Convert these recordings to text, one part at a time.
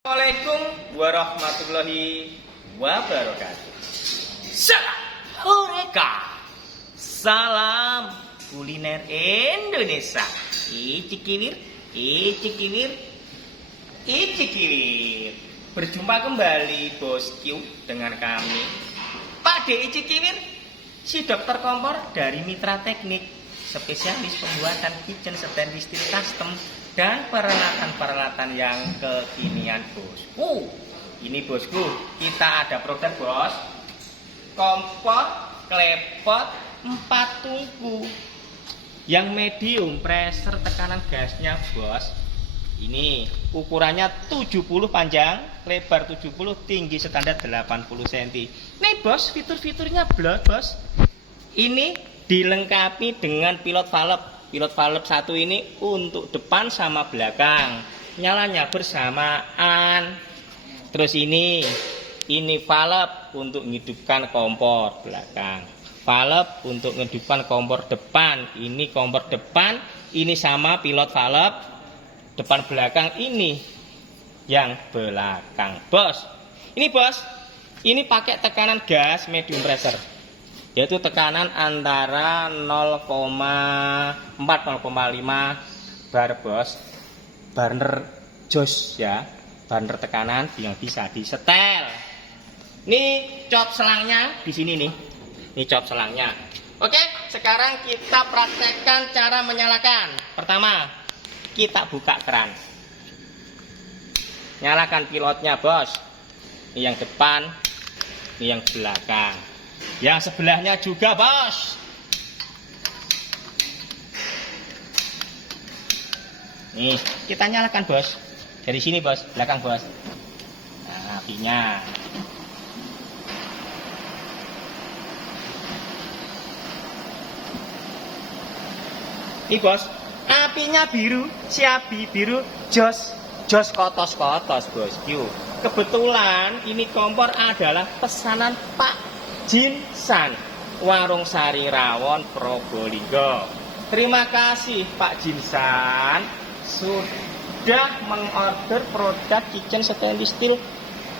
Assalamualaikum warahmatullahi wabarakatuh. Salam Horeka. Salam kuliner Indonesia. Icikiwir, icikiwir, icikiwir. Berjumpa kembali bosku dengan kami Pak D Icikiwir, si dokter kompor dari Mitra Teknik, spesialis pembuatan kitchen stainless steel custom dan peralatan-peralatan yang kekinian bosku. Ini bosku, kita ada produk bos, kompor klepot 4 tungku yang medium, pressure tekanan gasnya bos. Ini ukurannya 70 panjang, lebar 70, tinggi standar 80 cm. Nih bos, fitur-fiturnya bos. Ini dilengkapi dengan pilot valve. Pilot valve satu ini untuk depan sama belakang, nyalanya bersamaan. Terus ini valve untuk menghidupkan kompor belakang, valve untuk menghidupkan kompor depan. Ini kompor depan, ini sama pilot valve depan belakang, ini yang belakang bos. Ini bos, ini pakai tekanan gas medium pressure, yaitu tekanan antara 0,4-0,5 bar bos. Burner jos ya, burner tekanan yang bisa disetel. Ini cop selangnya di sini nih. Ini cop selangnya. Oke, sekarang kita praktekkan cara menyalakan. Pertama, kita buka keran. Nyalakan pilotnya bos. Ini yang depan, ini yang belakang. Yang sebelahnya juga bos. Nih, kita nyalakan bos. Dari sini bos, belakang bos. Nah, apinya. Ini bos, apinya biru, siabi biru, jos kotos bosku. Kebetulan ini kompor adalah pesanan Pak Jinsan, Warung Sari Rawon, Probolinggo. Terima kasih Pak Jinsan sudah mengorder produk kitchen stainless steel.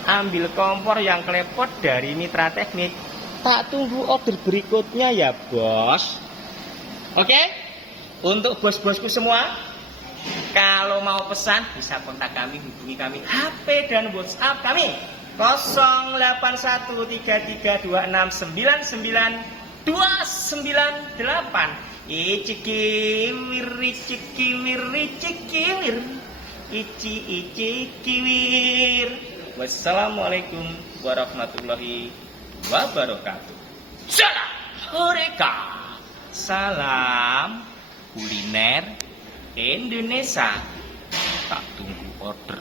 Ambil kompor yang klepot dari Mitra Teknik. Tak tunggu order berikutnya ya bos. Oke? Untuk bos-bosku semua, kalau mau pesan bisa kontak kami, hubungi kami HP dan WhatsApp kami 0813269998. Icikiwir, icikiwir. Wassalamualaikum warahmatullahi wabarakatuh. Salam Horeka. Salam kuliner Indonesia. Tak tunggu order